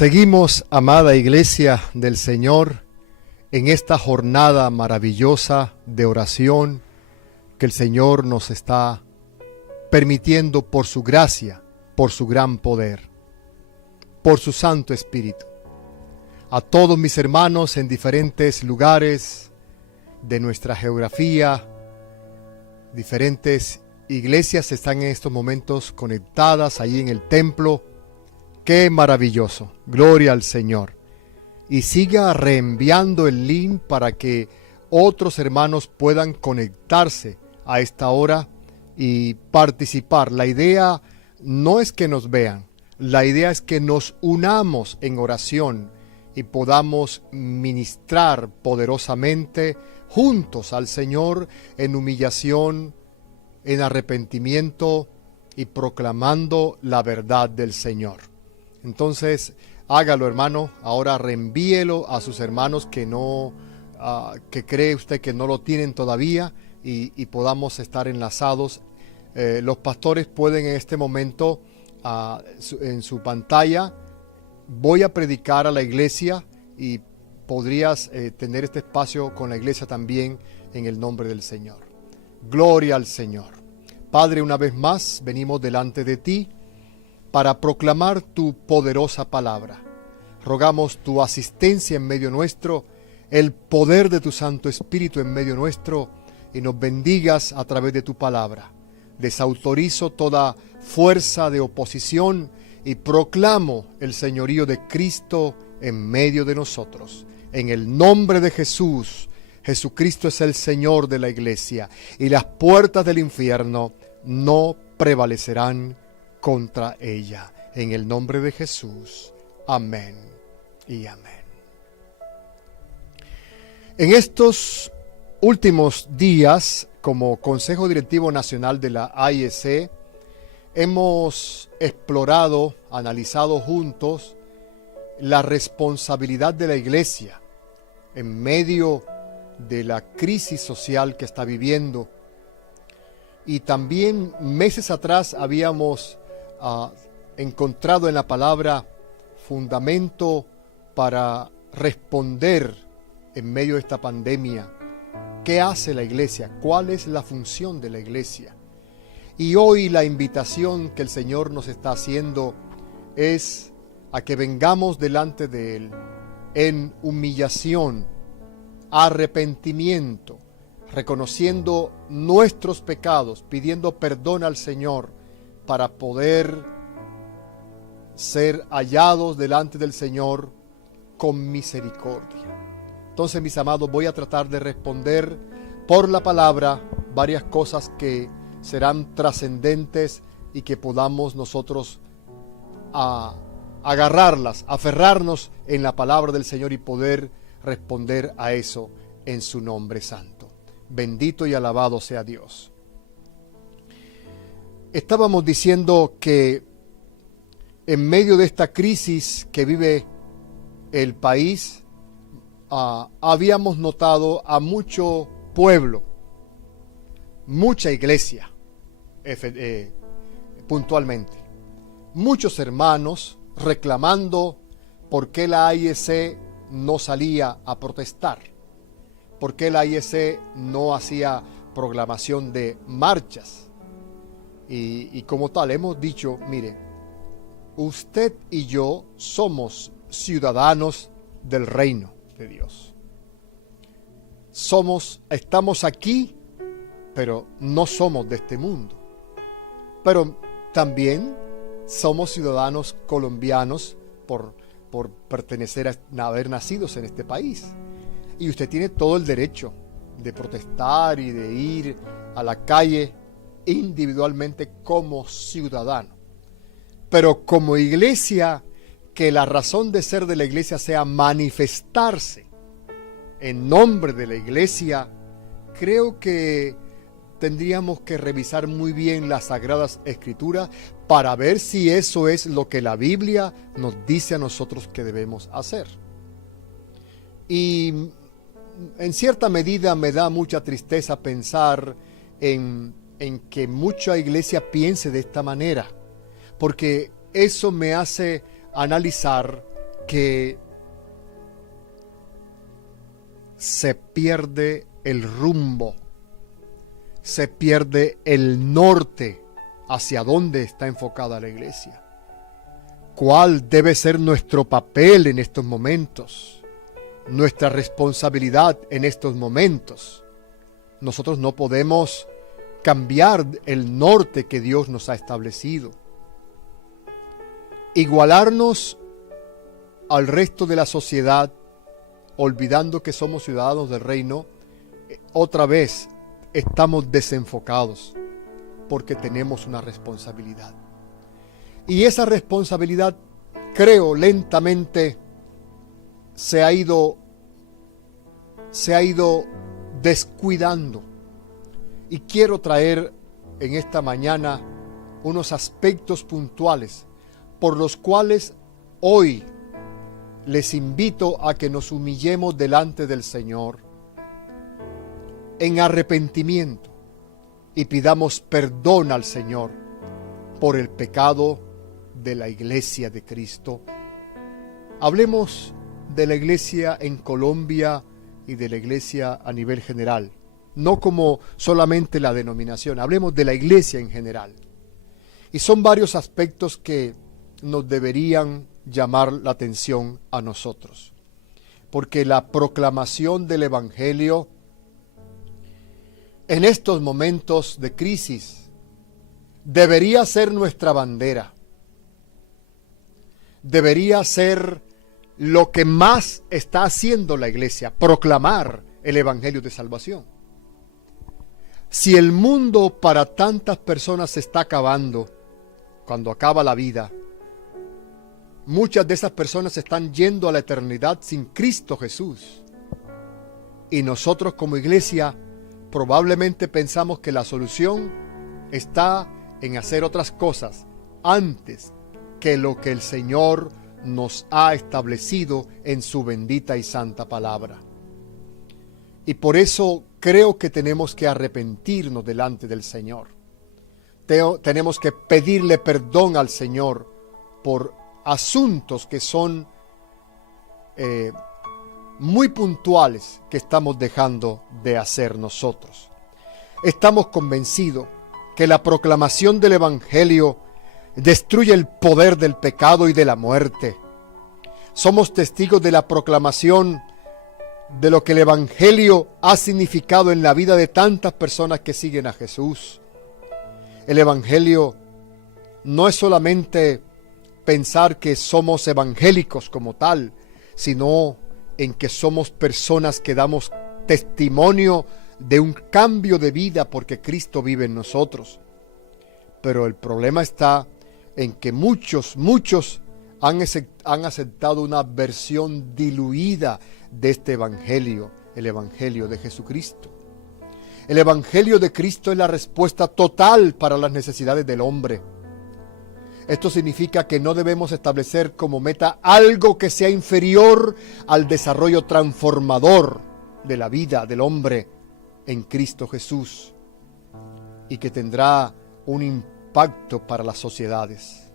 Seguimos, amada Iglesia del Señor, en esta jornada maravillosa de oración que el Señor nos está permitiendo por su gracia, por su gran poder, por su Santo Espíritu. A todos mis hermanos en diferentes lugares de nuestra geografía, diferentes iglesias están en estos momentos conectadas ahí en el templo. ¡Qué maravilloso! Gloria al Señor. Y siga reenviando el link para que otros hermanos puedan conectarse a esta hora y participar. La idea no es que nos vean, la idea es que nos unamos en oración y podamos ministrar poderosamente juntos al Señor en humillación, en arrepentimiento y proclamando la verdad del Señor. Entonces, hágalo, hermano. Ahora reenvíelo a sus hermanos que cree usted que no lo tienen todavía y podamos estar enlazados. Los pastores pueden en este momento, en su pantalla, voy a predicar a la iglesia y podrías tener este espacio con la iglesia también en el nombre del Señor. Gloria al Señor. Padre, una vez más venimos delante de ti para proclamar tu poderosa palabra. Rogamos tu asistencia en medio nuestro, el poder de tu Santo Espíritu en medio nuestro, y nos bendigas a través de tu palabra. Desautorizo toda fuerza de oposición y proclamo el señorío de Cristo en medio de nosotros. En el nombre de Jesús, Jesucristo es el Señor de la iglesia, y las puertas del infierno no prevalecerán contra ella. En el nombre de Jesús. Amén y amén. En estos últimos días, como Consejo Directivo Nacional de la AIEC, hemos explorado, analizado juntos la responsabilidad de la Iglesia en medio de la crisis social que está viviendo. Y también meses atrás habíamos encontrado en la palabra fundamento para responder en medio de esta pandemia. ¿Qué hace la iglesia? ¿Cuál es la función de la iglesia? Y hoy la invitación que el Señor nos está haciendo es a que vengamos delante de Él en humillación, arrepentimiento, reconociendo nuestros pecados, pidiendo perdón al Señor para poder ser hallados delante del Señor con misericordia. Entonces, mis amados, voy a tratar de responder por la palabra varias cosas que serán trascendentes y que podamos nosotros agarrarlas, aferrarnos en la palabra del Señor y poder responder a eso en su nombre santo. Bendito y alabado sea Dios. Estábamos diciendo que en medio de esta crisis que vive el país, habíamos notado a mucho pueblo, mucha iglesia, puntualmente, muchos hermanos reclamando por qué la AIEC no salía a protestar, por qué la AIEC no hacía proclamación de marchas. Y como tal hemos dicho, mire, usted y yo somos ciudadanos del reino de Dios. Estamos aquí, pero no somos de este mundo. Pero también somos ciudadanos colombianos por pertenecer a haber nacidos en este país. Y usted tiene todo el derecho de protestar y de ir a la calle individualmente como ciudadano. Pero como iglesia, que la razón de ser de la iglesia sea manifestarse en nombre de la iglesia, creo que tendríamos que revisar muy bien las Sagradas Escrituras para ver si eso es lo que la Biblia nos dice a nosotros que debemos hacer. Y en cierta medida me da mucha tristeza pensar en que mucha iglesia piense de esta manera, porque eso me hace analizar que se pierde el rumbo, se pierde el norte hacia dónde está enfocada la iglesia. ¿Cuál debe ser nuestro papel en estos momentos? Nuestra responsabilidad en estos momentos. Nosotros no podemos cambiar el norte que Dios nos ha establecido. Igualarnos al resto de la sociedad, olvidando que somos ciudadanos del reino, otra vez estamos desenfocados porque tenemos una responsabilidad. Y esa responsabilidad, creo, lentamente se ha ido descuidando. Y quiero traer en esta mañana unos aspectos puntuales por los cuales hoy les invito a que nos humillemos delante del Señor en arrepentimiento y pidamos perdón al Señor por el pecado de la iglesia de Cristo. Hablemos de la iglesia en Colombia y de la iglesia a nivel general, no como solamente la denominación, hablemos de la iglesia en general. Y son varios aspectos que nos deberían llamar la atención a nosotros, porque la proclamación del Evangelio en estos momentos de crisis debería ser nuestra bandera, debería ser lo que más está haciendo la iglesia, proclamar el Evangelio de salvación. Si el mundo para tantas personas se está acabando, cuando acaba la vida, muchas de esas personas están yendo a la eternidad sin Cristo Jesús. Y nosotros como iglesia probablemente pensamos que la solución está en hacer otras cosas antes que lo que el Señor nos ha establecido en su bendita y santa palabra. Y por eso creo que tenemos que arrepentirnos delante del Señor. Tenemos que pedirle perdón al Señor por asuntos que son muy puntuales que estamos dejando de hacer nosotros. Estamos convencidos que la proclamación del Evangelio destruye el poder del pecado y de la muerte. Somos testigos de la proclamación de lo que el Evangelio ha significado en la vida de tantas personas que siguen a Jesús. El Evangelio no es solamente pensar que somos evangélicos como tal, sino en que somos personas que damos testimonio de un cambio de vida porque Cristo vive en nosotros. Pero el problema está en que muchos han aceptado una versión diluida de este Evangelio, el Evangelio de Jesucristo. El Evangelio de Cristo es la respuesta total para las necesidades del hombre. Esto significa que no debemos establecer como meta algo que sea inferior al desarrollo transformador de la vida del hombre en Cristo Jesús y que tendrá un impacto para las sociedades.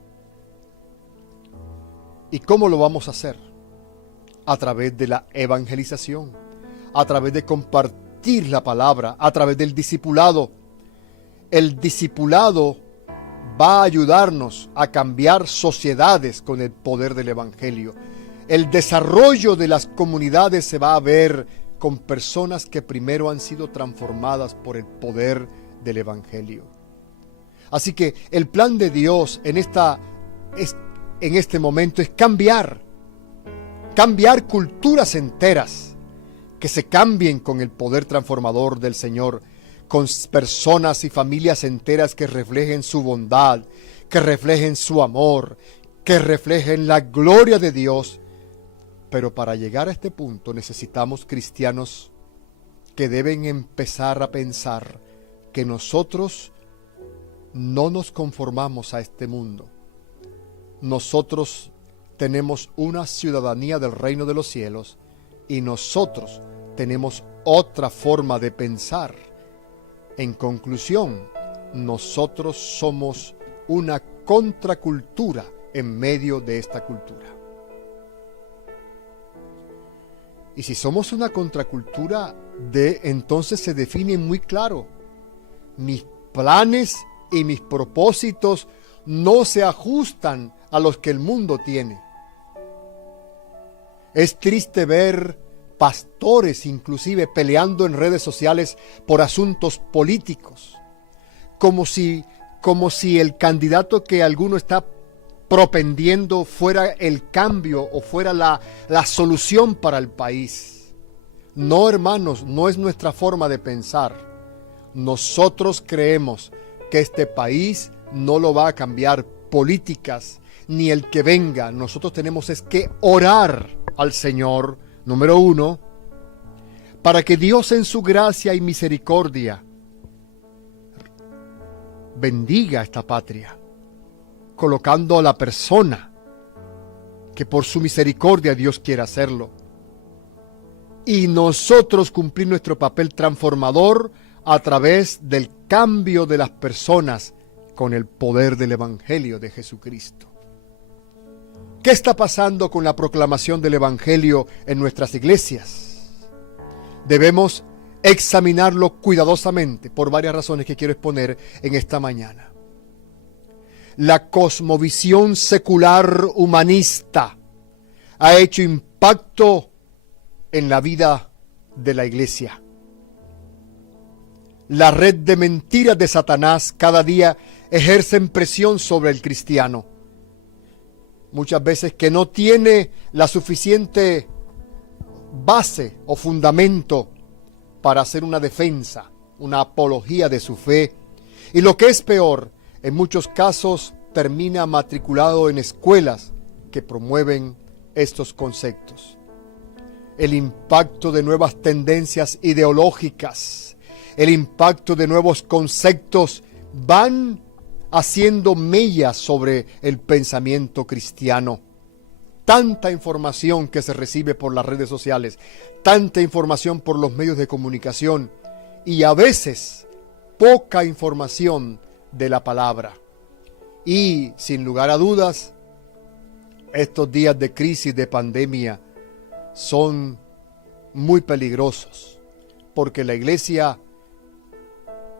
¿Y cómo lo vamos a hacer? A través de la evangelización, a través de compartir la palabra, a través del discipulado. El discipulado va a ayudarnos a cambiar sociedades con el poder del Evangelio. El desarrollo de las comunidades se va a ver con personas que primero han sido transformadas por el poder del Evangelio. Así que el plan de Dios en este momento es cambiar culturas enteras, que se cambien con el poder transformador del Señor, con personas y familias enteras que reflejen su bondad, que reflejen su amor, que reflejen la gloria de Dios. Pero para llegar a este punto necesitamos cristianos que deben empezar a pensar que nosotros no nos conformamos a este mundo. Nosotros tenemos una ciudadanía del reino de los cielos y nosotros tenemos otra forma de pensar. En conclusión, nosotros somos una contracultura en medio de esta cultura. Y si somos una contracultura, entonces se define muy claro. Mis planes y mis propósitos no se ajustan a los que el mundo tiene. Es triste ver pastores inclusive peleando en redes sociales por asuntos políticos, como si el candidato que alguno está propendiendo fuera el cambio o fuera la solución para el país. No, hermanos, no es nuestra forma de pensar. Nosotros creemos que este país no lo va a cambiar políticas ni el que venga. Nosotros tenemos es que orar al Señor, número uno, para que Dios en su gracia y misericordia bendiga esta patria, colocando a la persona que por su misericordia Dios quiere hacerlo. Y nosotros cumplir nuestro papel transformador a través del cambio de las personas con el poder del Evangelio de Jesucristo. ¿Qué está pasando con la proclamación del Evangelio en nuestras iglesias? Debemos examinarlo cuidadosamente por varias razones que quiero exponer en esta mañana. La cosmovisión secular humanista ha hecho impacto en la vida de la iglesia. La red de mentiras de Satanás cada día ejercen presión sobre el cristiano. Muchas veces que no tiene la suficiente base o fundamento para hacer una defensa, una apología de su fe. Y lo que es peor, en muchos casos termina matriculado en escuelas que promueven estos conceptos. El impacto de nuevas tendencias ideológicas, el impacto de nuevos conceptos van haciendo mella sobre el pensamiento cristiano. Tanta información que se recibe por las redes sociales, tanta información por los medios de comunicación y a veces poca información de la palabra. Y sin lugar a dudas, estos días de crisis, de pandemia, son muy peligrosos, porque la iglesia,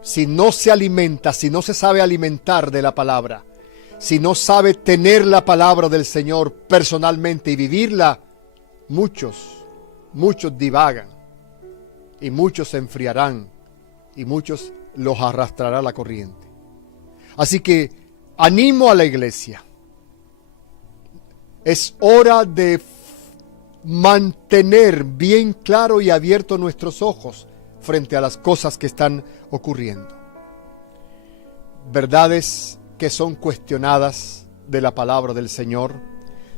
si no se alimenta, si no se sabe alimentar de la palabra, si no sabe tener la palabra del Señor personalmente y vivirla, muchos divagan y muchos se enfriarán y muchos los arrastrará la corriente. Así que animo a la iglesia. Es hora de mantener bien claro y abierto nuestros ojos frente a las cosas que están ocurriendo. Verdades que son cuestionadas de la palabra del Señor,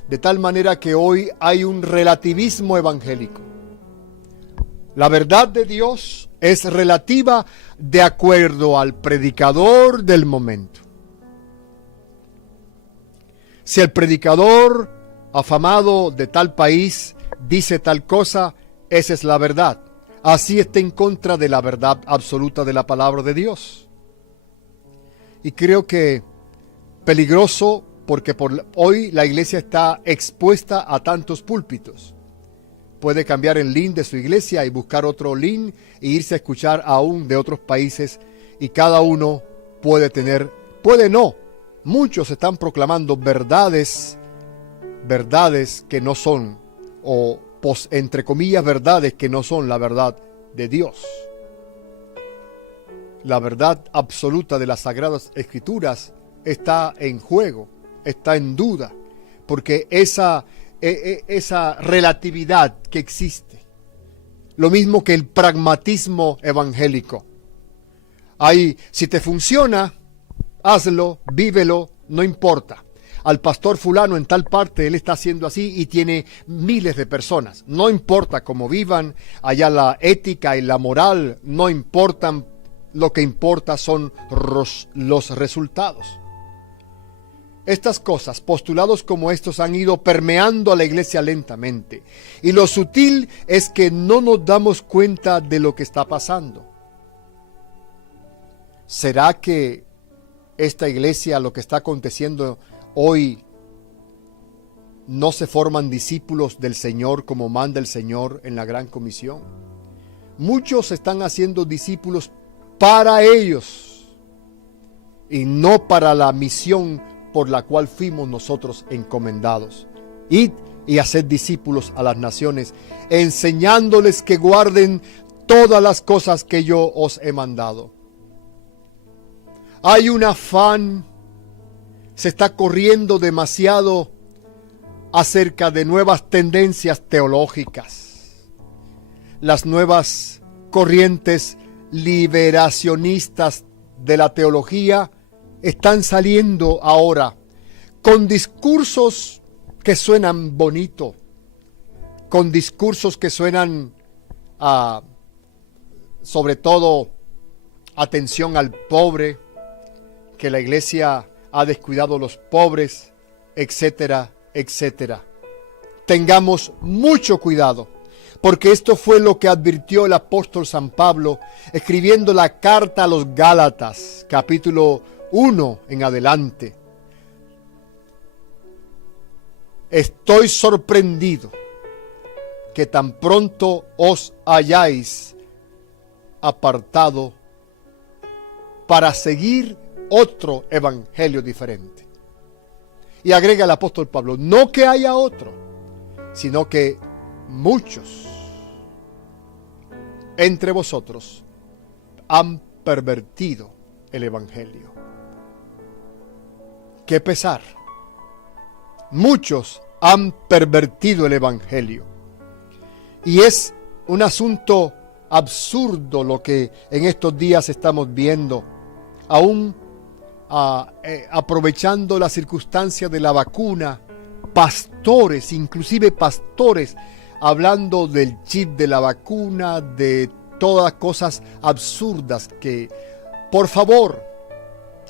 de tal manera que hoy hay un relativismo evangélico. La verdad de Dios es relativa de acuerdo al predicador del momento. Si el predicador afamado de tal país dice tal cosa, esa es la verdad. Así está en contra de la verdad absoluta de la palabra de Dios. Y creo que peligroso porque hoy la iglesia está expuesta a tantos púlpitos. Puede cambiar el link de su iglesia y buscar otro link e irse a escuchar aún de otros países, y cada uno puede no. Muchos están proclamando verdades que no son, o entre comillas verdades que no son la verdad de Dios. La verdad absoluta de las Sagradas Escrituras está en juego, está en duda, porque esa relatividad que existe, lo mismo que el pragmatismo evangélico. Si te funciona, hazlo, vívelo, no importa. Al pastor fulano en tal parte él está haciendo así y tiene miles de personas. No importa cómo vivan, allá la ética y la moral no importan. Lo que importa son los resultados. Estas cosas, postulados como estos, han ido permeando a la iglesia lentamente. Y lo sutil es que no nos damos cuenta de lo que está pasando. ¿Será que esta iglesia, lo que está aconteciendo hoy, no se forman discípulos del Señor como manda el Señor en la Gran Comisión. Muchos están haciendo discípulos para ellos y no para la misión por la cual fuimos nosotros encomendados. Id y haced discípulos a las naciones, enseñándoles que guarden todas las cosas que yo os he mandado. Hay un afán, se está corriendo demasiado acerca de nuevas tendencias teológicas. Las nuevas corrientes liberacionistas de la teología están saliendo ahora con discursos que suenan bonito, con discursos que suenan sobre todo atención al pobre, que la iglesia ha descuidado a los pobres, etcétera, etcétera. Tengamos mucho cuidado, porque esto fue lo que advirtió el apóstol San Pablo escribiendo la carta a los Gálatas, capítulo 1 en adelante. Estoy sorprendido que tan pronto os hayáis apartado para seguir otro evangelio diferente. Y agrega el apóstol Pablo, no que haya otro, sino que muchos entre vosotros han pervertido el evangelio. ¡Qué pesar! Muchos han pervertido el evangelio. Y es un asunto absurdo lo que en estos días estamos viendo, aún aprovechando la circunstancia de la vacuna, pastores, inclusive pastores, hablando del chip de la vacuna, de todas cosas absurdas que, por favor,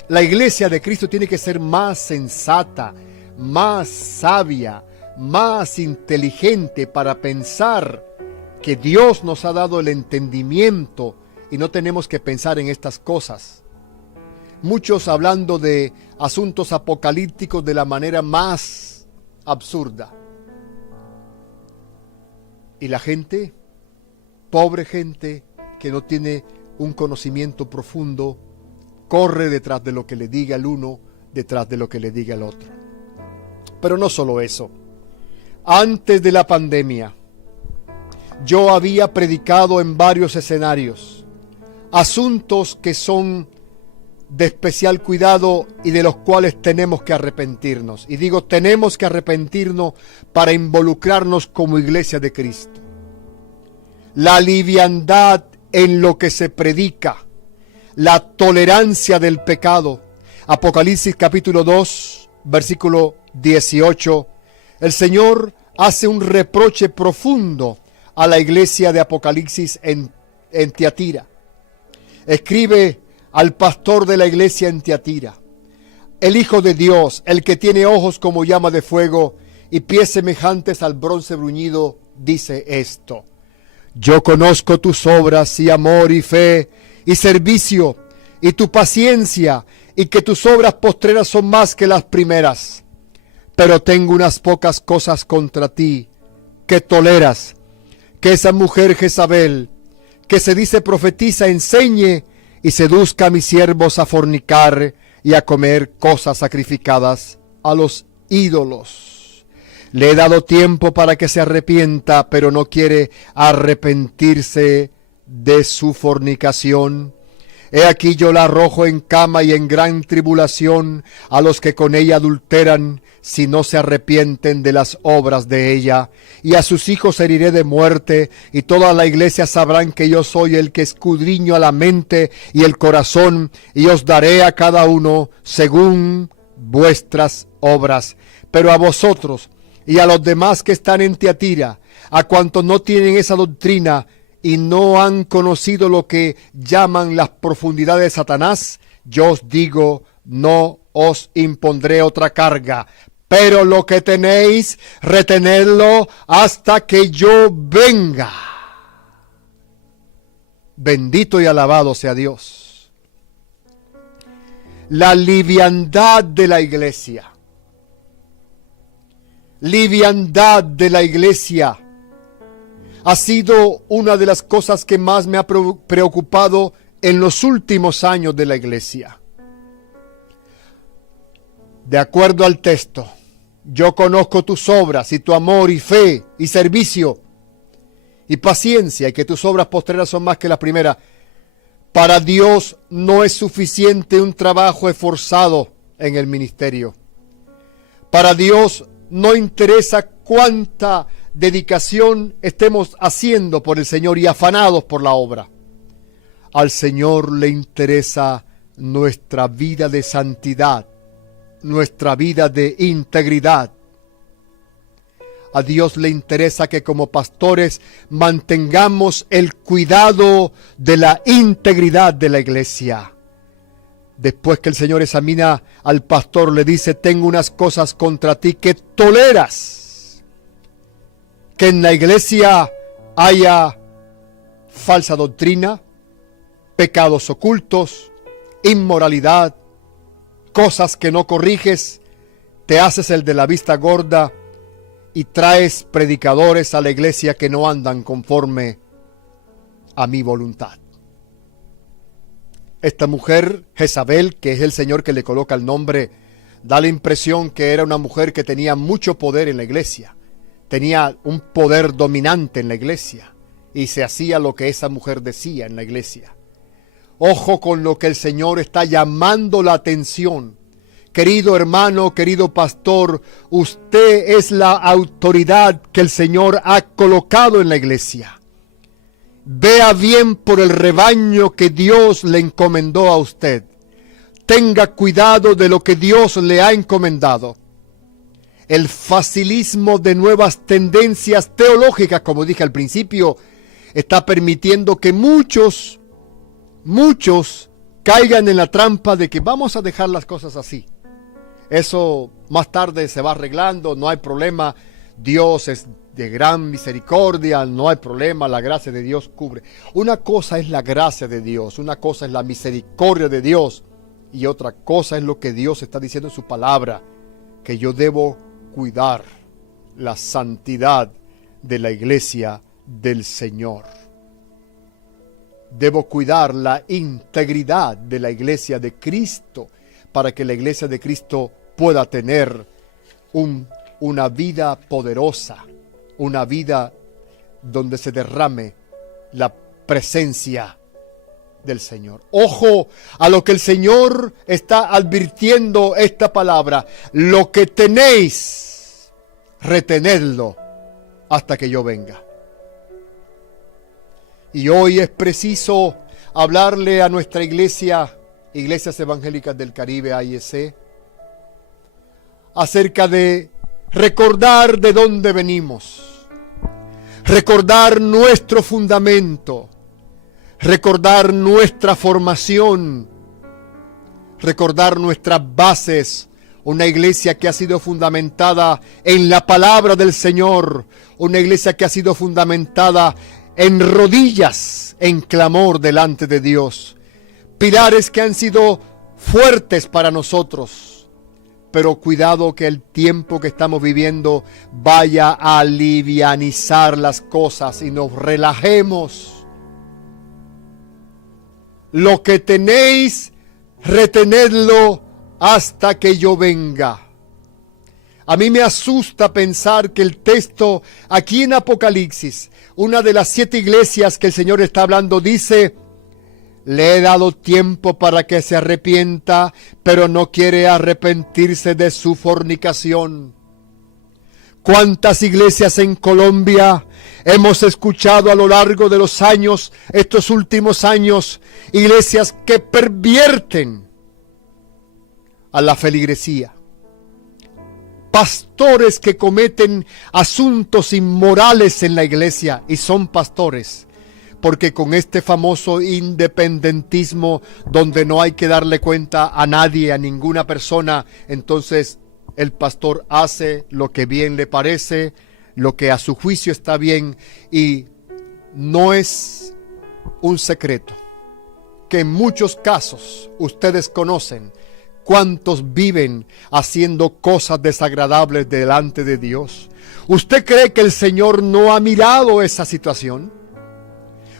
la iglesia de Cristo tiene que ser más sensata, más sabia, más inteligente para pensar que Dios nos ha dado el entendimiento y no tenemos que pensar en estas cosas. Muchos hablando de asuntos apocalípticos de la manera más absurda. Y la gente, pobre gente que no tiene un conocimiento profundo, corre detrás de lo que le diga el uno, detrás de lo que le diga el otro. Pero no solo eso. Antes de la pandemia, yo había predicado en varios escenarios asuntos que son de especial cuidado y de los cuales tenemos que arrepentirnos. Y digo, tenemos que arrepentirnos para involucrarnos como iglesia de Cristo. La liviandad en lo que se predica, la tolerancia del pecado. Apocalipsis capítulo 2, versículo 18. El Señor hace un reproche profundo a la iglesia de Apocalipsis en Tiatira. Escribe al pastor de la iglesia en Tiatira: el Hijo de Dios, el que tiene ojos como llama de fuego y pies semejantes al bronce bruñido, dice esto: yo conozco tus obras y amor y fe y servicio y tu paciencia, y que tus obras postreras son más que las primeras. Pero tengo unas pocas cosas contra ti, que toleras, que esa mujer Jezabel, que se dice profetiza, enseñe y seduzca a mis siervos a fornicar y a comer cosas sacrificadas a los ídolos. Le he dado tiempo para que se arrepienta, pero no quiere arrepentirse de su fornicación. He aquí yo la arrojo en cama y en gran tribulación a los que con ella adulteran, si no se arrepienten de las obras de ella. Y a sus hijos heriré de muerte, y toda la iglesia sabrán que yo soy el que escudriño a la mente y el corazón, y os daré a cada uno según vuestras obras. Pero a vosotros y a los demás que están en Tiatira, a cuantos no tienen esa doctrina y no han conocido lo que llaman las profundidades de Satanás, yo os digo, no os impondré otra carga, pero lo que tenéis, retenedlo hasta que yo venga. Bendito y alabado sea Dios. La liviandad de la iglesia. liviandad de la iglesia ha sido una de las cosas que más me ha preocupado en los últimos años de la iglesia. De acuerdo al texto, yo conozco tus obras y tu amor y fe y servicio y paciencia, y que tus obras postreras son más que las primeras. Para Dios no es suficiente un trabajo esforzado en el ministerio. Para Dios no interesa cuánta dedicación estemos haciendo por el Señor y afanados por la obra. Al Señor le interesa nuestra vida de santidad, nuestra vida de integridad. A Dios le interesa que como pastores mantengamos el cuidado de la integridad de la iglesia. Después que el Señor examina al pastor, le dice: tengo unas cosas contra ti que toleras. Que en la iglesia haya falsa doctrina, pecados ocultos, inmoralidad, cosas que no corriges, te haces el de la vista gorda y traes predicadores a la iglesia que no andan conforme a mi voluntad. Esta mujer, Jezabel, que es el Señor que le coloca el nombre, da la impresión que era una mujer que tenía mucho poder en la iglesia. Tenía un poder dominante en la iglesia y se hacía lo que esa mujer decía en la iglesia. Ojo con lo que el Señor está llamando la atención. Querido hermano, querido pastor, usted es la autoridad que el Señor ha colocado en la iglesia. Vea bien por el rebaño que Dios le encomendó a usted. Tenga cuidado de lo que Dios le ha encomendado. El facilismo de nuevas tendencias teológicas, como dije al principio, está permitiendo que muchos caigan en la trampa de que vamos a dejar las cosas así. Eso más tarde se va arreglando, no hay problema. Dios es de gran misericordia, no hay problema, la gracia de Dios cubre. Una cosa es la gracia de Dios, una cosa es la misericordia de Dios y otra cosa es lo que Dios está diciendo en su palabra, que yo debo cuidar la santidad de la iglesia del Señor. Debo cuidar la integridad de la iglesia de Cristo para que la iglesia de Cristo pueda tener una vida poderosa, una vida donde se derrame la presencia del Señor. Ojo a lo que el Señor está advirtiendo esta palabra. Lo que tenéis, retenedlo hasta que yo venga. Y hoy es preciso hablarle a nuestra iglesia, Iglesias Evangélicas del Caribe, AIEC, acerca de recordar de dónde venimos, recordar nuestro fundamento, recordar nuestra formación, recordar nuestras bases. Una iglesia que ha sido fundamentada en la palabra del Señor, una iglesia que ha sido fundamentada en rodillas, en clamor delante de Dios. Pilares que han sido fuertes para nosotros. Pero cuidado que el tiempo que estamos viviendo vaya a livianizar las cosas y nos relajemos. Lo que tenéis, retenedlo hasta que yo venga. A mí me asusta pensar que el texto aquí en Apocalipsis, una de las 7 iglesias que el Señor está hablando, dice: le he dado tiempo para que se arrepienta, pero no quiere arrepentirse de su fornicación. ¿Cuántas iglesias en Colombia hemos escuchado a lo largo de los años, estos últimos años, iglesias que pervierten a la feligresía? Pastores que cometen asuntos inmorales en la iglesia y son pastores, porque con este famoso independentismo donde no hay que darle cuenta a nadie, a ninguna persona, entonces el pastor hace lo que bien le parece, lo que a su juicio está bien, y no es un secreto que en muchos casos ustedes conocen ¿Cuántos viven haciendo cosas desagradables delante de Dios? ¿Usted cree que el Señor no ha mirado esa situación?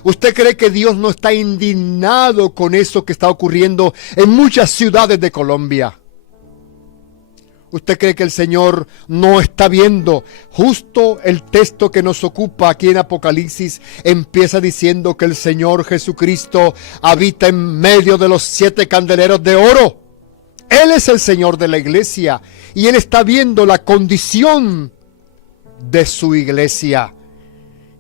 ¿Usted cree que Dios no está indignado con eso que está ocurriendo en muchas ciudades de Colombia? ¿Usted cree que el Señor no está viendo? Justo el texto que nos ocupa aquí en Apocalipsis empieza diciendo que el Señor Jesucristo habita en medio de los 7 candeleros de oro. Él es el Señor de la iglesia y Él está viendo la condición de su iglesia.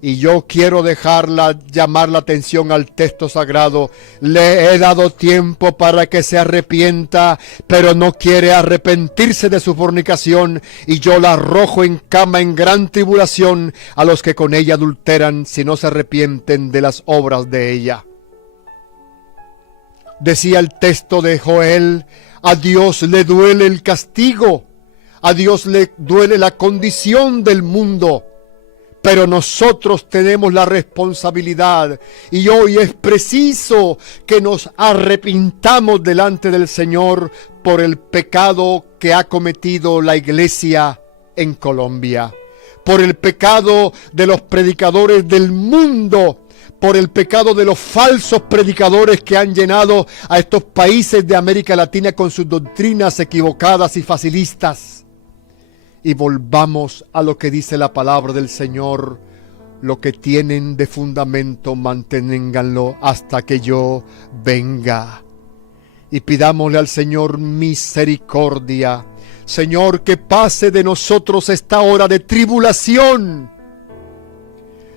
Y yo quiero llamar la atención al texto sagrado. Le he dado tiempo para que se arrepienta, pero no quiere arrepentirse de su fornicación, y yo la arrojo en cama en gran tribulación a los que con ella adulteran, si no se arrepienten de las obras de ella. Decía el texto de Joel, a Dios le duele el castigo, a Dios le duele la condición del mundo. Pero nosotros tenemos la responsabilidad y hoy es preciso que nos arrepintamos delante del Señor por el pecado que ha cometido la iglesia en Colombia, por el pecado de los predicadores del mundo, por el pecado de los falsos predicadores que han llenado a estos países de América Latina con sus doctrinas equivocadas y facilistas. Y volvamos a lo que dice la palabra del Señor: lo que tienen de fundamento manténganlo hasta que yo venga. Y pidámosle al Señor misericordia. Señor, que pase de nosotros esta hora de tribulación.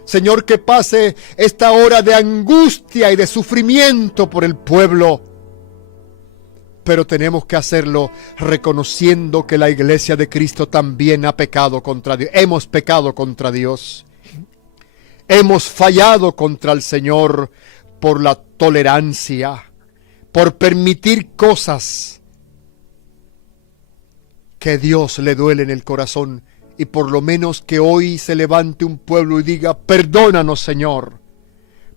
Señor, que pase esta hora de angustia y de sufrimiento por el pueblo. Pero tenemos que hacerlo reconociendo que la iglesia de Cristo también ha pecado contra Dios. Hemos pecado contra Dios. Hemos fallado contra el Señor por la tolerancia, por permitir cosas que a Dios le duele en el corazón. Y por lo menos que hoy se levante un pueblo y diga: perdónanos, Señor.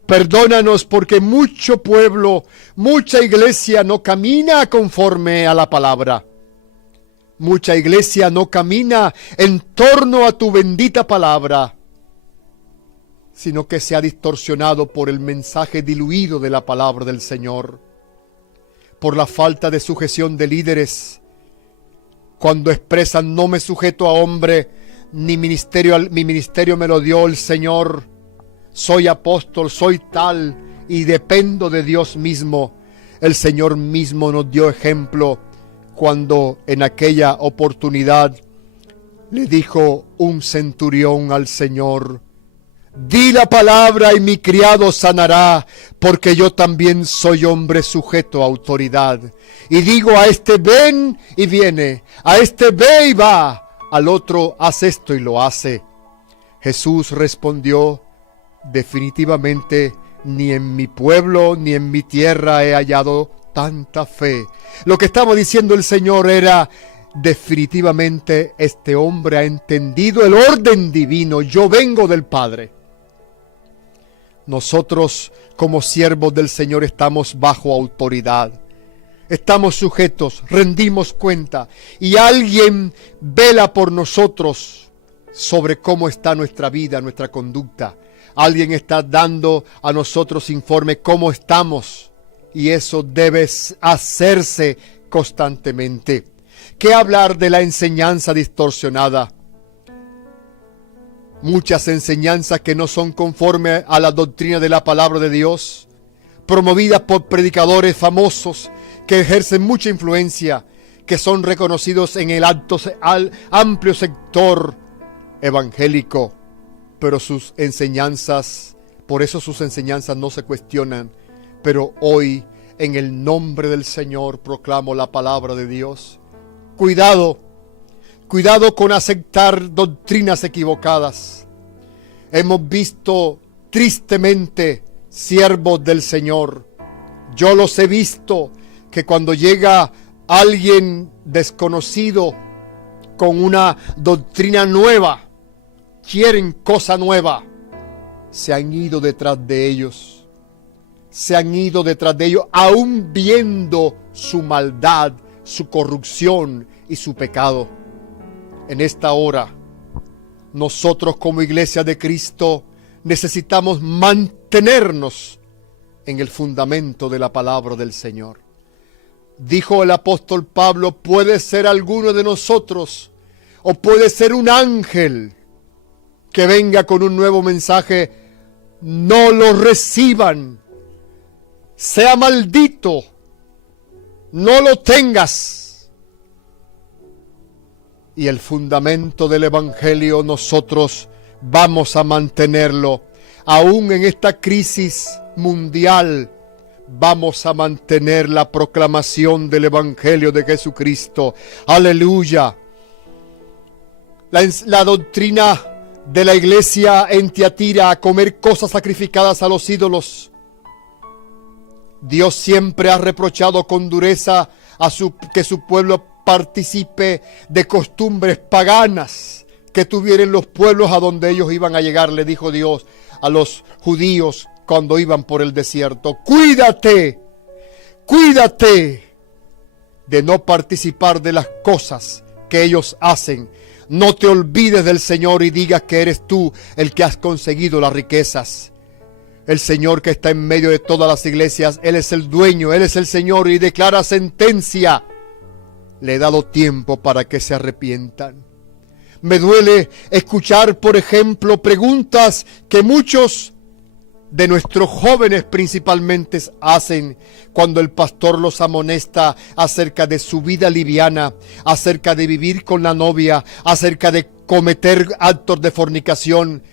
Perdónanos, porque mucho pueblo, mucha iglesia no camina conforme a la palabra. Mucha iglesia no camina en torno a tu bendita palabra, sino que se ha distorsionado por el mensaje diluido de la palabra del Señor, por la falta de sujeción de líderes, cuando expresan: no me sujeto a hombre, ni ministerio, mi ministerio me lo dio el Señor. Soy apóstol, soy tal y dependo de Dios mismo. El Señor mismo nos dio ejemplo cuando en aquella oportunidad le dijo un centurión al Señor: di la palabra y mi criado sanará, porque yo también soy hombre sujeto a autoridad. Y digo a este: ven, y viene; a este: ve, y va; al otro: haz esto, y lo hace. Jesús respondió: definitivamente ni en mi pueblo ni en mi tierra he hallado tanta fe. Lo que estaba diciendo el Señor era: definitivamente este hombre ha entendido el orden divino. Yo vengo del Padre. Nosotros, como siervos del Señor, estamos bajo autoridad. Estamos sujetos, rendimos cuenta, y alguien vela por nosotros sobre cómo está nuestra vida, nuestra conducta. Alguien está dando a nosotros informe cómo estamos, y eso debe hacerse constantemente. ¿Qué hablar de la enseñanza distorsionada? Muchas enseñanzas que no son conforme a la doctrina de la palabra de Dios, promovidas por predicadores famosos que ejercen mucha influencia, que son reconocidos en el amplio sector evangélico. Pero sus enseñanzas, por eso sus enseñanzas no se cuestionan. Pero hoy, en el nombre del Señor, proclamo la palabra de Dios. Cuidado con aceptar doctrinas equivocadas. Hemos visto tristemente siervos del Señor. Yo los he visto que cuando llega alguien desconocido con una doctrina nueva, quieren cosa nueva, se han ido detrás de ellos. Se han ido detrás de ellos, aún viendo su maldad, su corrupción y su pecado. En esta hora, nosotros como Iglesia de Cristo necesitamos mantenernos en el fundamento de la palabra del Señor. Dijo el apóstol Pablo, puede ser alguno de nosotros o puede ser un ángel que venga con un nuevo mensaje, no lo reciban, sea maldito, no lo tengas. Y el fundamento del Evangelio nosotros vamos a mantenerlo, aún en esta crisis mundial. Vamos a mantener la proclamación del Evangelio de Jesucristo. Aleluya. La doctrina de la iglesia en Tiatira, a comer cosas sacrificadas a los ídolos. Dios siempre ha reprochado con dureza que su pueblo participe de costumbres paganas que tuvieran los pueblos a donde ellos iban a llegar. Le dijo Dios a los judíos cuando iban por el desierto, cuídate de no participar de las cosas que ellos hacen. No te olvides del Señor y digas que eres tú el que has conseguido las riquezas. El Señor que está en medio de todas las iglesias, Él es el dueño, Él es el Señor y declara sentencia. Le he dado tiempo para que se arrepientan. Me duele escuchar, por ejemplo, preguntas que muchos de nuestros jóvenes principalmente hacen cuando el pastor los amonesta acerca de su vida liviana, acerca de vivir con la novia, acerca de cometer actos de fornicación.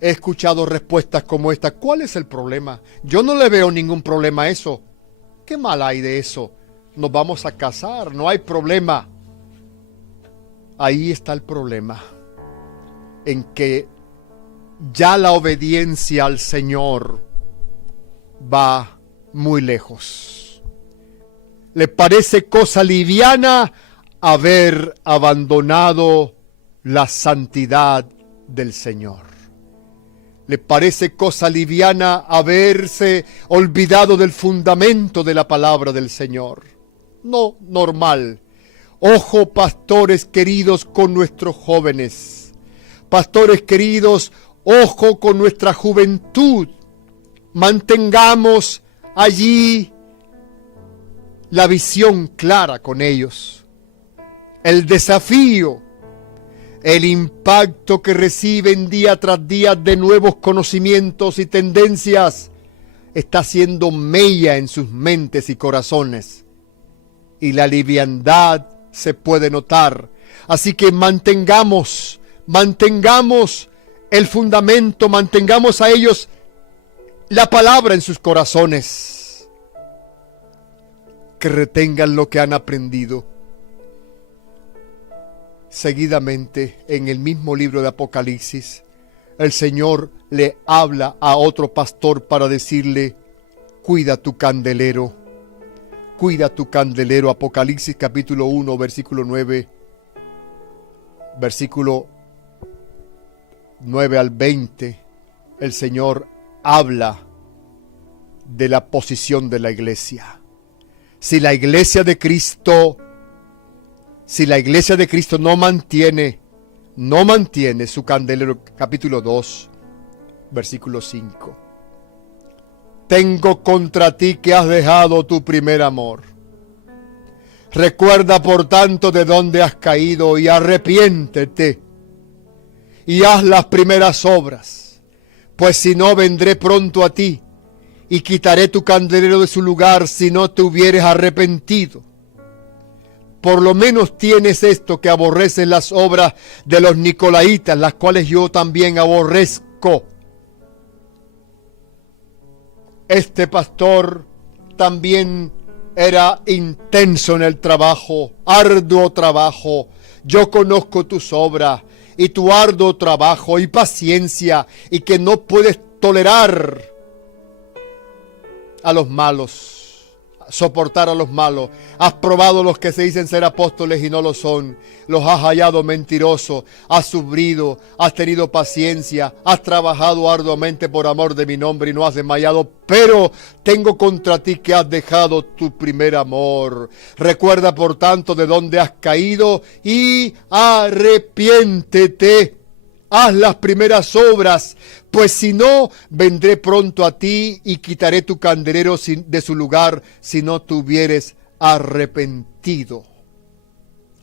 He escuchado respuestas como esta: ¿cuál es el problema? Yo no le veo ningún problema a eso. ¿Qué mal hay de eso? Nos vamos a casar, no hay problema. Ahí está el problema, en que ya la obediencia al Señor va muy lejos. Le parece cosa liviana haber abandonado la santidad del Señor. Le parece cosa liviana haberse olvidado del fundamento de la palabra del Señor. No, normal. Ojo, pastores queridos, con nuestros jóvenes. Pastores queridos, ojo con nuestra juventud. Mantengamos allí la visión clara con ellos. El desafío, el impacto que reciben día tras día de nuevos conocimientos y tendencias está haciendo mella en sus mentes y corazones. Y la liviandad se puede notar. Así que mantengamos el fundamento, mantengamos a ellos la palabra en sus corazones. Que retengan lo que han aprendido. Seguidamente, en el mismo libro de Apocalipsis, el Señor le habla a otro pastor para decirle: cuida tu candelero. Cuida tu candelero. Apocalipsis capítulo 1, versículo 9. Versículo 9 al 20. El Señor habla de la posición de la iglesia. Si la iglesia de Cristo no mantiene su candelero, capítulo 2, versículo 5. Tengo contra ti que has dejado tu primer amor. Recuerda por tanto de dónde has caído y arrepiéntete y haz las primeras obras, pues si no vendré pronto a ti y quitaré tu candelero de su lugar si no te hubieres arrepentido. Por lo menos tienes esto, que aborreces las obras de los nicolaitas, las cuales yo también aborrezco. Este pastor también era intenso en el trabajo, arduo trabajo. Yo conozco tus obras y tu arduo trabajo y paciencia, y que no puedes tolerar a los malos, soportar a los malos. Has probado a los que se dicen ser apóstoles y no lo son. Los has hallado mentirosos. Has sufrido, has tenido paciencia, has trabajado arduamente por amor de mi nombre y no has desmayado. Pero tengo contra ti que has dejado tu primer amor. Recuerda por tanto de dónde has caído y arrepiéntete. Haz las primeras obras, pues si no, vendré pronto a ti y quitaré tu candelero de su lugar si no te hubieres arrepentido.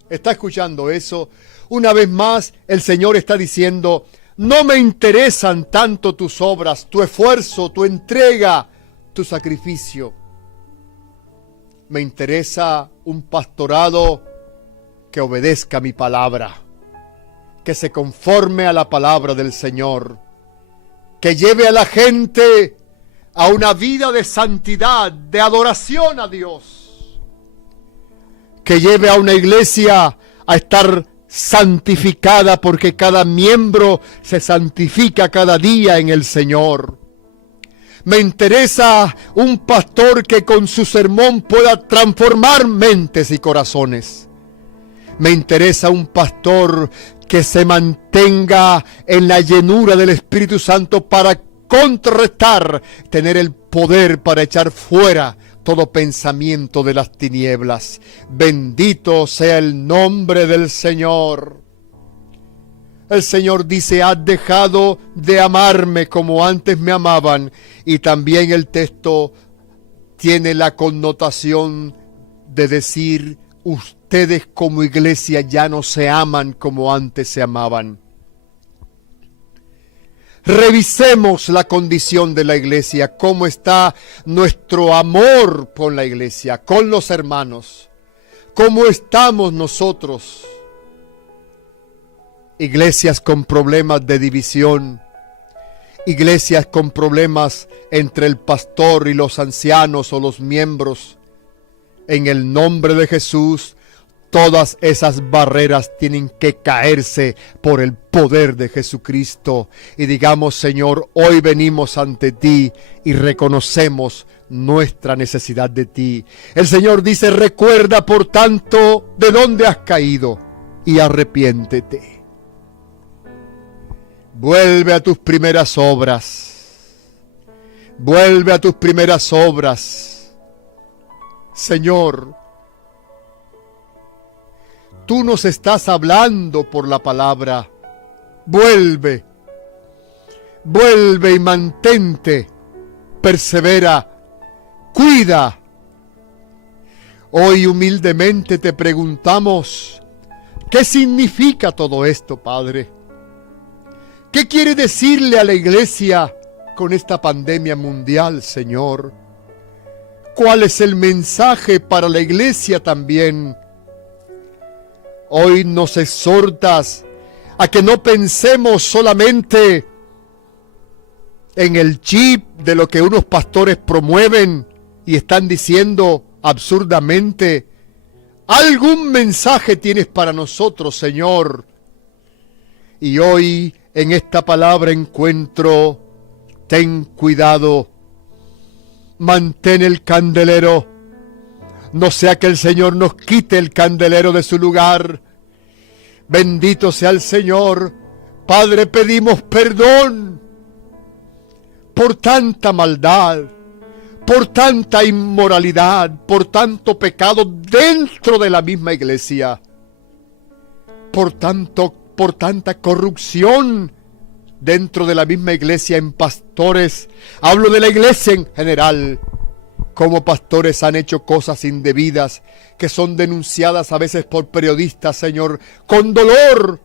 ¿Está escuchando eso? Una vez más, el Señor está diciendo, no me interesan tanto tus obras, tu esfuerzo, tu entrega, tu sacrificio. Me interesa un pastorado que obedezca mi palabra, que se conforme a la palabra del Señor, que lleve a la gente a una vida de santidad, de adoración a Dios, que lleve a una iglesia a estar santificada, porque cada miembro se santifica cada día en el Señor. Me interesa un pastor que con su sermón pueda transformar mentes y corazones. Me interesa un pastor que se mantenga en la llenura del Espíritu Santo para contrarrestar, tener el poder para echar fuera todo pensamiento de las tinieblas. Bendito sea el nombre del Señor. El Señor dice, has dejado de amarme como antes me amaban. Y también el texto tiene la connotación de decir, ustedes como iglesia ya no se aman como antes se amaban. Revisemos la condición de la iglesia, cómo está nuestro amor por la iglesia, con los hermanos, cómo estamos nosotros. Iglesias con problemas de división, iglesias con problemas entre el pastor y los ancianos o los miembros. En el nombre de Jesús, todas esas barreras tienen que caerse por el poder de Jesucristo. Y digamos, Señor, hoy venimos ante ti y reconocemos nuestra necesidad de ti. El Señor dice, recuerda por tanto de dónde has caído y arrepiéntete. Vuelve a tus primeras obras. Vuelve a tus primeras obras. Señor, tú nos estás hablando por la palabra. Vuelve. Vuelve y mantente. Persevera. Cuida. Hoy humildemente te preguntamos, ¿qué significa todo esto, Padre? ¿Qué quiere decirle a la iglesia con esta pandemia mundial, Señor? ¿Cuál es el mensaje para la iglesia también? Hoy nos exhortas a que no pensemos solamente en el chip de lo que unos pastores promueven y están diciendo absurdamente. Algún mensaje tienes para nosotros, Señor. Y hoy en esta palabra encuentro, ten cuidado, mantén el candelero, no sea que el Señor nos quite el candelero de su lugar. Bendito sea el Señor. Padre, pedimos perdón por tanta maldad, por tanta inmoralidad, por tanto pecado dentro de la misma iglesia, por tanta corrupción dentro de la misma iglesia en pastores. Hablo de la iglesia en general. Como pastores han hecho cosas indebidas que son denunciadas a veces por periodistas, Señor. Con dolor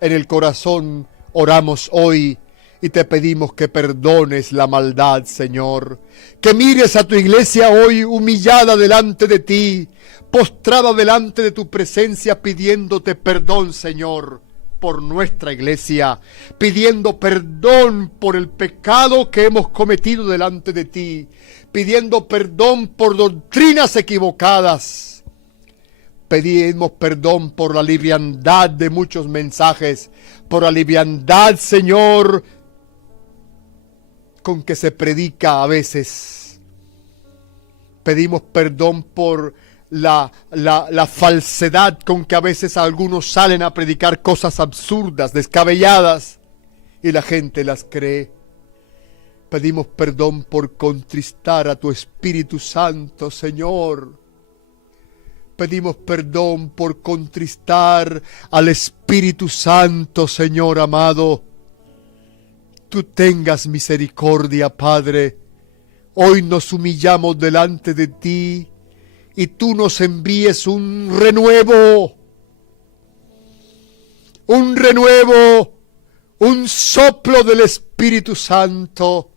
en el corazón oramos hoy y te pedimos que perdones la maldad, Señor. Que mires a tu iglesia hoy humillada delante de ti, postrada delante de tu presencia, pidiéndote perdón, Señor, por nuestra iglesia, pidiendo perdón por el pecado que hemos cometido delante de ti, pidiendo perdón por doctrinas equivocadas. Pedimos perdón por la liviandad de muchos mensajes, por la liviandad, Señor, con que se predica a veces. Pedimos perdón por la falsedad con que a veces algunos salen a predicar cosas absurdas, descabelladas, y la gente las cree. Pedimos perdón por contristar a tu Espíritu Santo, Señor. Pedimos perdón por contristar al Espíritu Santo, Señor amado. Tú tengas misericordia, Padre. Hoy nos humillamos delante de ti y tú nos envíes un renuevo, un soplo del Espíritu Santo.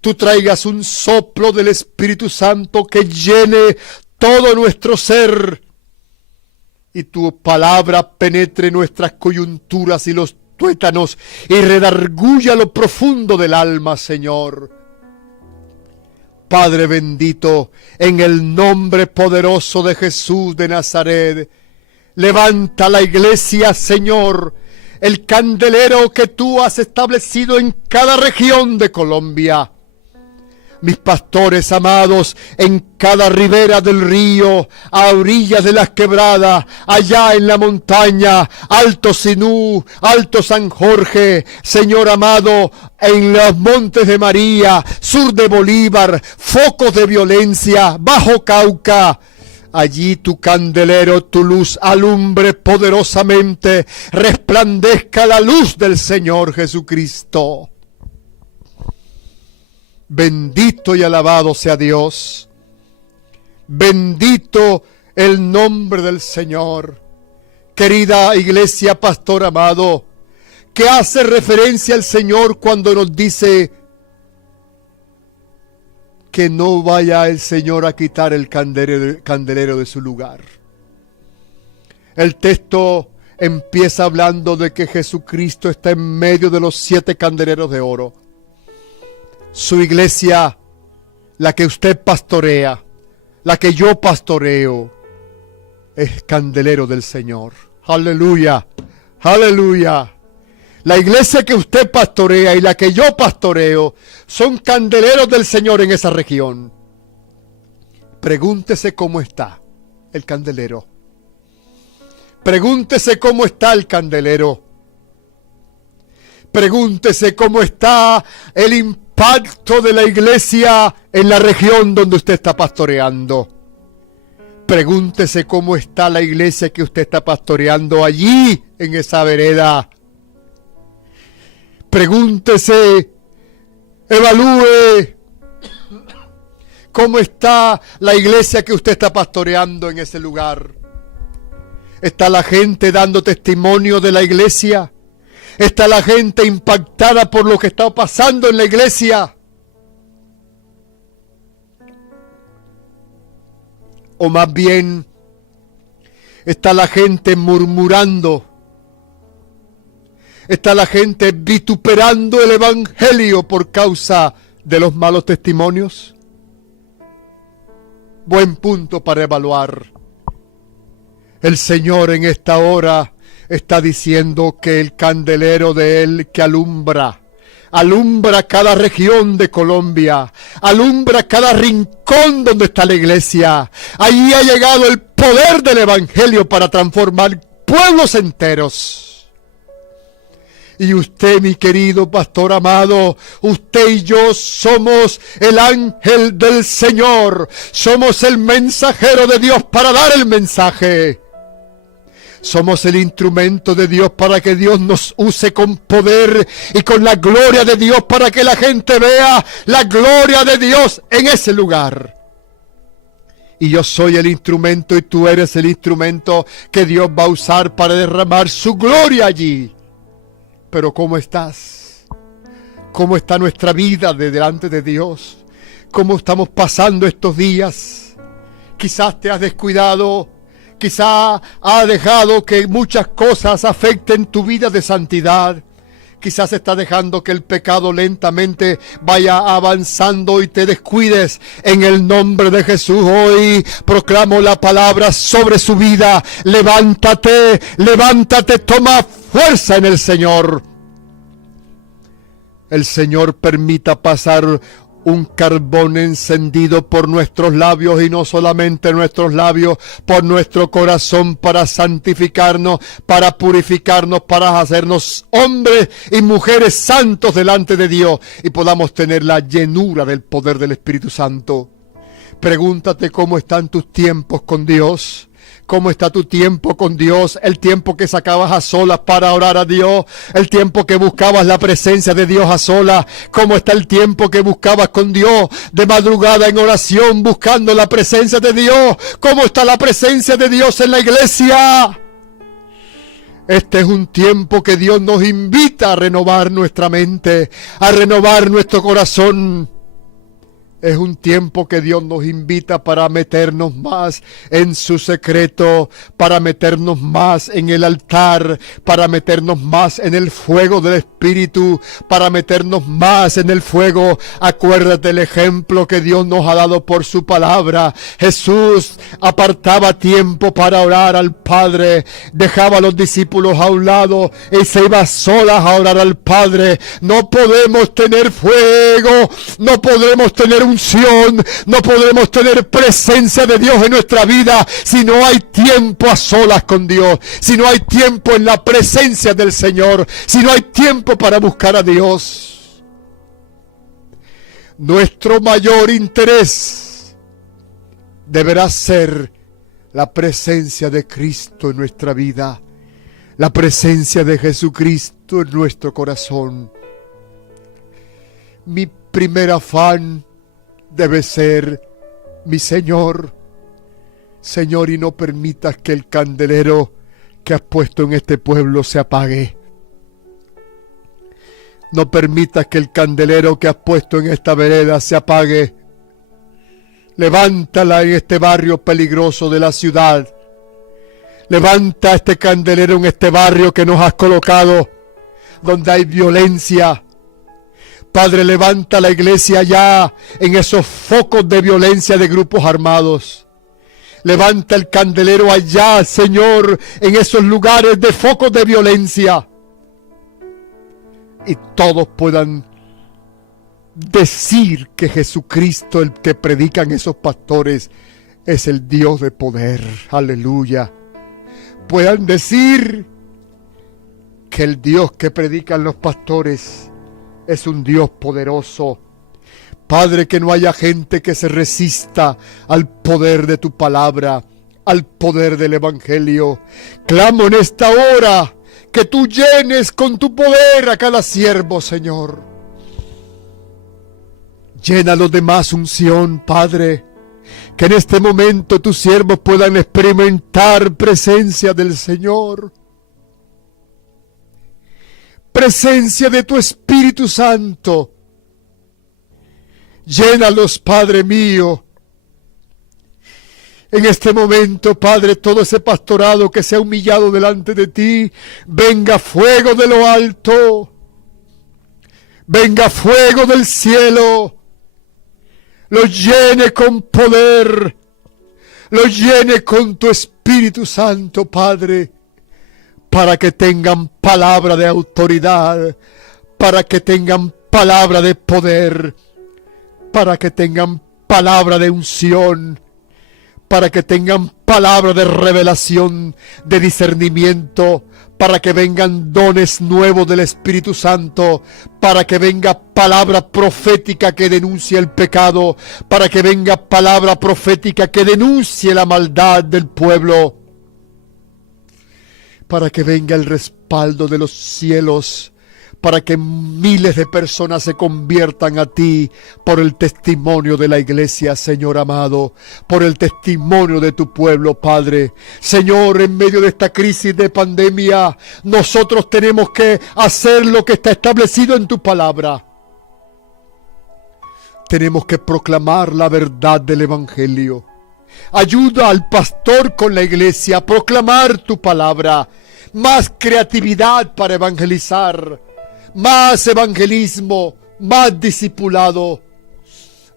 Tú traigas un soplo del Espíritu Santo que llene todo nuestro ser y tu palabra penetre nuestras coyunturas y los tuétanos y redarguya lo profundo del alma, Señor. Padre bendito, en el nombre poderoso de Jesús de Nazaret, levanta la iglesia, Señor, el candelero que tú has establecido en cada región de Colombia. Mis pastores amados, en cada ribera del río, a orillas de las quebradas, allá en la montaña, Alto Sinú, Alto San Jorge, Señor amado, en los Montes de María, sur de Bolívar, focos de violencia, Bajo Cauca. Allí tu candelero, tu luz alumbre poderosamente, resplandezca la luz del Señor Jesucristo. Bendito y alabado sea Dios. Bendito el nombre del Señor. Querida iglesia, pastor amado, que hace referencia al Señor cuando nos dice que no vaya el Señor a quitar el candelero de su lugar. El texto empieza hablando de que Jesucristo está en medio de los 7 candeleros de oro. Su iglesia, la que usted pastorea, la que yo pastoreo, es candelero del Señor. Aleluya, aleluya. La iglesia que usted pastorea y la que yo pastoreo son candeleros del Señor en esa región. Pregúntese cómo está el candelero. Pregúntese cómo está el candelero. Pregúntese cómo está el impacto de la iglesia en la región donde usted está pastoreando. Pregúntese cómo está la iglesia que usted está pastoreando allí en esa vereda. Pregúntese, evalúe cómo está la iglesia que usted está pastoreando en ese lugar. ¿Está la gente dando testimonio de la iglesia? ¿Está la gente impactada por lo que está pasando en la iglesia? O más bien, está la gente murmurando. Está la gente vituperando el evangelio por causa de los malos testimonios. Buen punto para evaluar. El Señor en esta hora está diciendo que el candelero de Él que alumbra cada región de Colombia, alumbra cada rincón donde está la iglesia. Allí ha llegado el poder del evangelio para transformar pueblos enteros. Y usted, mi querido pastor amado, usted y yo somos el ángel del Señor, somos el mensajero de Dios para dar el mensaje. Somos el instrumento de Dios para que Dios nos use con poder y con la gloria de Dios para que la gente vea la gloria de Dios en ese lugar. Y yo soy el instrumento y tú eres el instrumento que Dios va a usar para derramar su gloria allí. Pero ¿cómo estás? ¿Cómo está nuestra vida de delante de Dios? ¿Cómo estamos pasando estos días? Quizás te has descuidado. Quizá ha dejado que muchas cosas afecten tu vida de santidad. Quizás está dejando que el pecado lentamente vaya avanzando y te descuides. En el nombre de Jesús hoy proclamo la palabra sobre su vida. Levántate, levántate, toma fuerza en el Señor. El Señor permita pasar un carbón encendido por nuestros labios, y no solamente nuestros labios, por nuestro corazón, para santificarnos, para purificarnos, para hacernos hombres y mujeres santos delante de Dios, y podamos tener la llenura del poder del Espíritu Santo. Pregúntate cómo están tus tiempos con Dios. ¿Cómo está tu tiempo con Dios? El tiempo que sacabas a solas para orar a Dios. El tiempo que buscabas la presencia de Dios a solas. ¿Cómo está el tiempo que buscabas con Dios de madrugada en oración buscando la presencia de Dios? ¿Cómo está la presencia de Dios en la iglesia? Este es un tiempo que Dios nos invita a renovar nuestra mente, a renovar nuestro corazón. Es un tiempo que Dios nos invita para meternos más en su secreto, para meternos más en el altar, para meternos más en el fuego del Espíritu, para meternos más en el fuego. Acuérdate el ejemplo que Dios nos ha dado por su palabra. Jesús apartaba tiempo para orar al Padre, dejaba a los discípulos a un lado y se iba solas a orar al Padre. No podemos tener fuego, no podremos tener unción, no podremos tener presencia de Dios en nuestra vida si no hay tiempo a solas con Dios, si no hay tiempo en la presencia del Señor, si no hay tiempo para buscar a Dios. Nuestro mayor interés deberá ser la presencia de Cristo en nuestra vida, la presencia de Jesucristo en nuestro corazón. Mi primer afán debe ser mi Señor. Señor, y no permitas que el candelero que has puesto en este pueblo se apague. No permitas que el candelero que has puesto en esta vereda se apague. Levántala en este barrio peligroso de la ciudad. Levanta este candelero en este barrio que nos has colocado, donde hay violencia. Padre, levanta la iglesia ya en esos focos de violencia de grupos armados. Levanta el candelero allá, Señor, en esos lugares de focos de violencia. Y todos puedan decir que Jesucristo, el que predican esos pastores, es el Dios de poder. Aleluya. Puedan decir que el Dios que predican los pastores es un Dios poderoso. Padre, que no haya gente que se resista al poder de tu palabra, al poder del Evangelio. Clamo en esta hora que tú llenes con tu poder a cada siervo, Señor. Llénalos de más unción, Padre. Que en este momento tus siervos puedan experimentar presencia del Señor. Presencia de tu Espíritu Santo. Llénalos, Padre mío. En este momento, Padre, todo ese pastorado que se ha humillado delante de ti, venga fuego de lo alto. Venga fuego del cielo. Los llene con poder. Los llene con tu Espíritu Santo, Padre. Para que tengan palabra de autoridad, para que tengan palabra de poder, para que tengan palabra de unción, para que tengan palabra de revelación, de discernimiento, para que vengan dones nuevos del Espíritu Santo, para que venga palabra profética que denuncie el pecado, para que venga palabra profética que denuncie la maldad del pueblo, para que venga el respaldo de los cielos, para que miles de personas se conviertan a ti por el testimonio de la iglesia, Señor amado, por el testimonio de tu pueblo, Padre. Señor, en medio de esta crisis de pandemia, nosotros tenemos que hacer lo que está establecido en tu palabra. Tenemos que proclamar la verdad del Evangelio. Ayuda al pastor con la iglesia a proclamar tu palabra. Más creatividad para evangelizar. Más evangelismo. Más discipulado.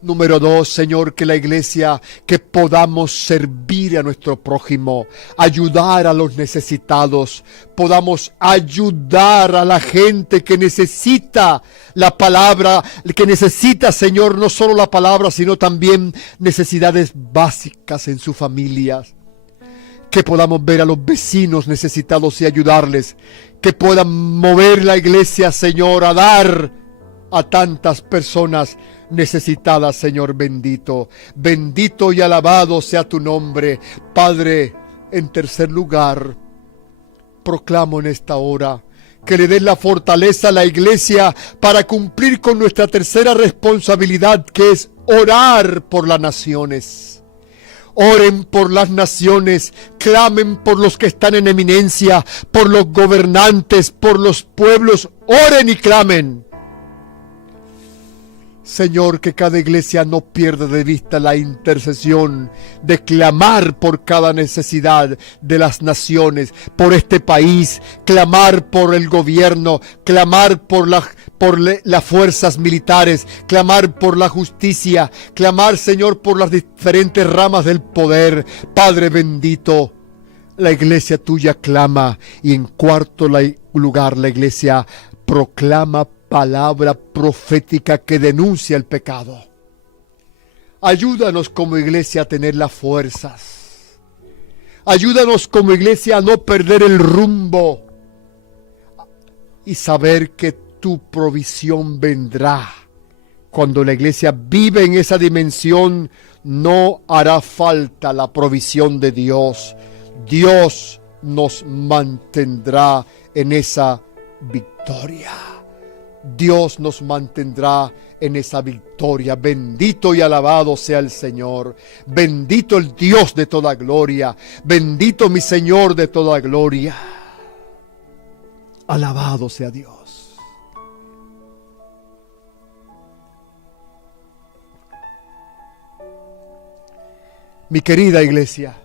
Número 2, Señor, que la iglesia, que podamos servir a nuestro prójimo, ayudar a los necesitados, podamos ayudar a la gente que necesita la palabra, que necesita, Señor, no solo la palabra, sino también necesidades básicas en sus familias. Que podamos ver a los vecinos necesitados y ayudarles, que puedan mover la iglesia, Señor, a dar a tantas personas necesitadas, Señor bendito. Bendito y alabado sea tu nombre, Padre. En tercer lugar, proclamo en esta hora que le des la fortaleza a la iglesia para cumplir con nuestra tercera responsabilidad, que es orar por las naciones. Oren por las naciones, clamen por los que están en eminencia, por los gobernantes, por los pueblos. Oren y clamen. Señor, que cada iglesia no pierda de vista la intercesión de clamar por cada necesidad de las naciones, por este país, clamar por el gobierno, clamar por las fuerzas militares, clamar por la justicia, clamar, Señor, por las diferentes ramas del poder. Padre bendito, la iglesia tuya clama, y en cuarto lugar, la iglesia proclama palabra profética que denuncia el pecado. Ayúdanos como iglesia a tener las fuerzas. Ayúdanos como iglesia a no perder el rumbo y saber que tu provisión vendrá. Cuando la iglesia vive en esa dimensión, no hará falta la provisión de Dios. Dios nos mantendrá en esa victoria. Dios nos mantendrá en esa victoria. Bendito y alabado sea el Señor. Bendito el Dios de toda gloria. Bendito mi Señor de toda gloria. Alabado sea Dios. Mi querida iglesia,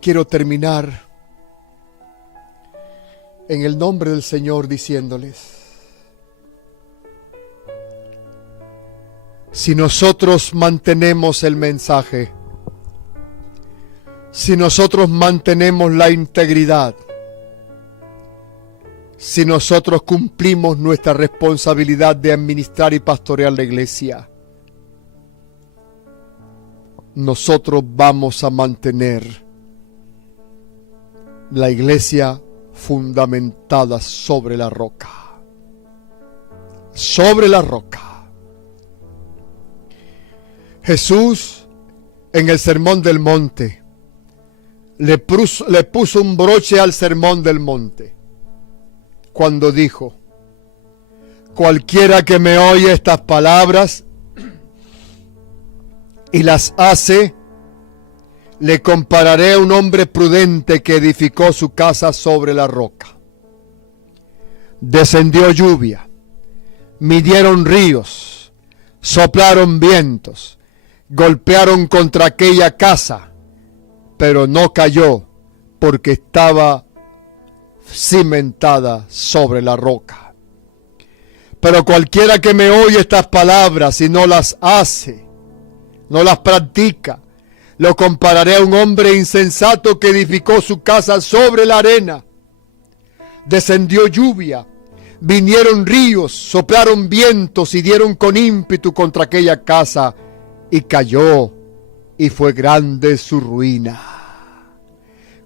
quiero terminar en el nombre del Señor diciéndoles: si nosotros mantenemos el mensaje, si nosotros mantenemos la integridad, si nosotros cumplimos nuestra responsabilidad de administrar y pastorear la iglesia, nosotros vamos a mantener la iglesia fundamentada sobre la roca. Sobre la roca. Jesús, en el Sermón del Monte, le puso un broche al Sermón del Monte cuando dijo: cualquiera que me oye estas palabras y las hace, le compararé a un hombre prudente que edificó su casa sobre la roca. Descendió lluvia, midieron ríos, soplaron vientos, golpearon contra aquella casa, pero no cayó porque estaba cimentada sobre la roca. Pero cualquiera que me oye estas palabras y no las hace, no las practica, lo compararé a un hombre insensato que edificó su casa sobre la arena. Descendió lluvia, vinieron ríos, soplaron vientos y dieron con ímpetu contra aquella casa, y cayó, y fue grande su ruina.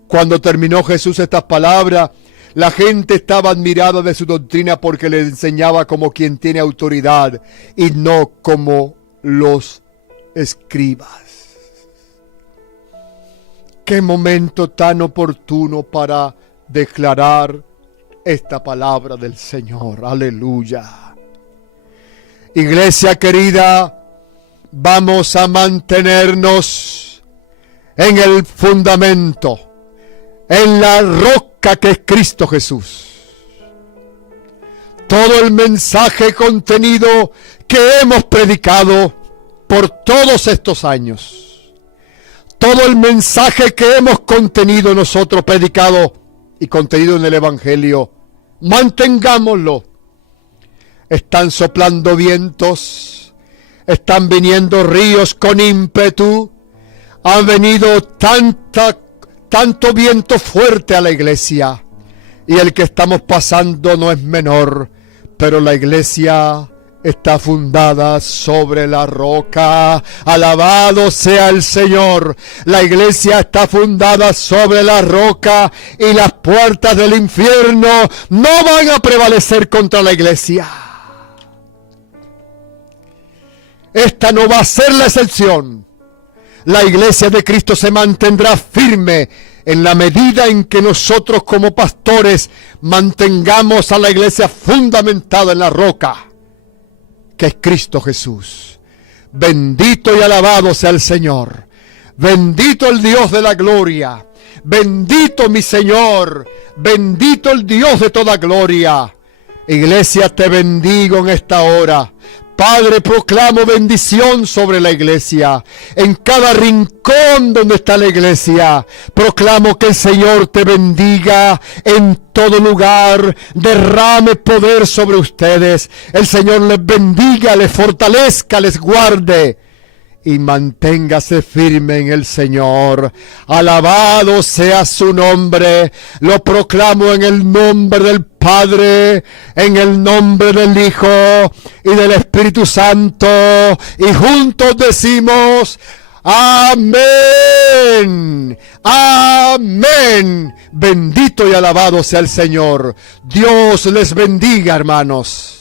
Cuando terminó Jesús estas palabras, la gente estaba admirada de su doctrina, porque le enseñaba como quien tiene autoridad y no como los escribas. Qué momento tan oportuno para declarar esta palabra del Señor. Aleluya. Iglesia querida, vamos a mantenernos en el fundamento, en la roca que es Cristo Jesús. Todo el mensaje contenido que hemos predicado por todos estos años, todo el mensaje que hemos contenido nosotros, predicado y contenido en el Evangelio, mantengámoslo Están soplando vientos, están viniendo ríos con ímpetu, ha venido tanto viento fuerte a la iglesia, y el que estamos pasando no es menor, pero la iglesia está fundada sobre la roca. Alabado sea el Señor. La iglesia está fundada sobre la roca, y las puertas del infierno no van a prevalecer contra la iglesia. Esta no va a ser la excepción. La iglesia de Cristo se mantendrá firme en la medida en que nosotros como pastores mantengamos a la iglesia fundamentada en la roca, que es Cristo Jesús. Bendito y alabado sea el Señor. Bendito el Dios de la gloria. Bendito mi Señor. Bendito el Dios de toda gloria. Iglesia, te bendigo en esta hora. Padre, proclamo bendición sobre la iglesia. En cada rincón donde está la iglesia, proclamo que el Señor te bendiga en todo lugar. Derrame poder sobre ustedes. El Señor les bendiga, les fortalezca, les guarde. Y manténgase firme en el Señor. Alabado sea su nombre. Lo proclamo en el nombre del Padre, en el nombre del Hijo y del Espíritu Santo. Y juntos decimos: amén. Amén. Bendito y alabado sea el Señor. Dios les bendiga, hermanos.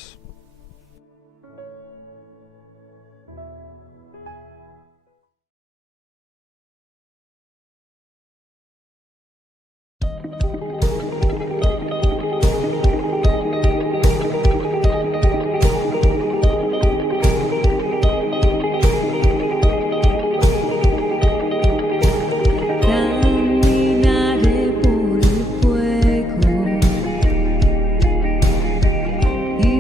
Caminaré por el fuego y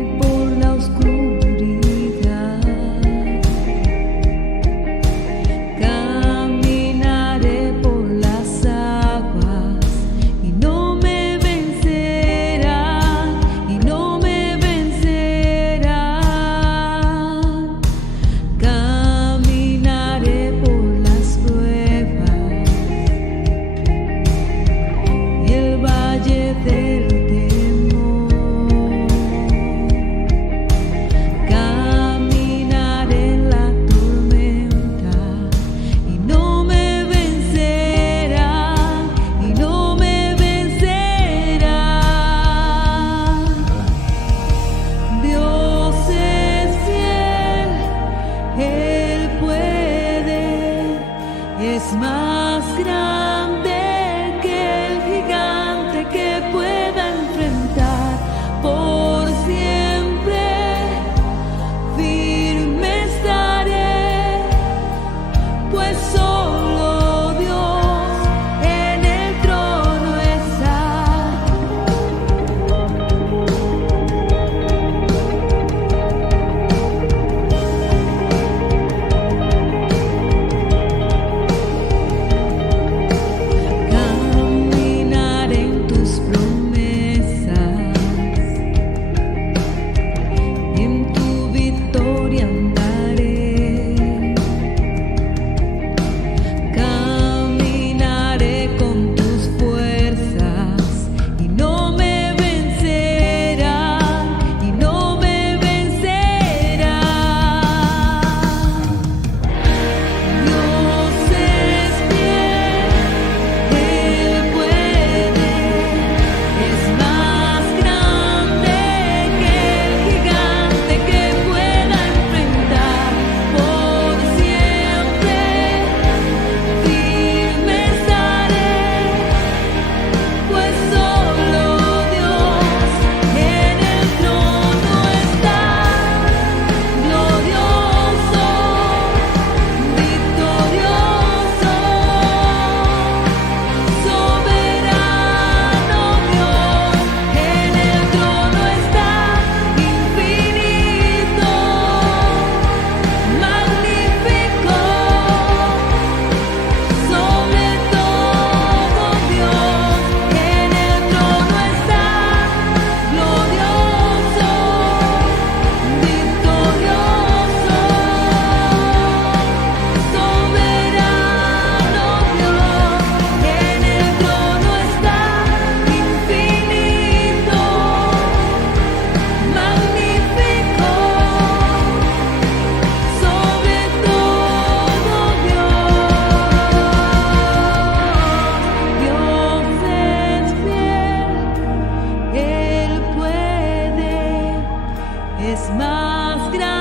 es más grande.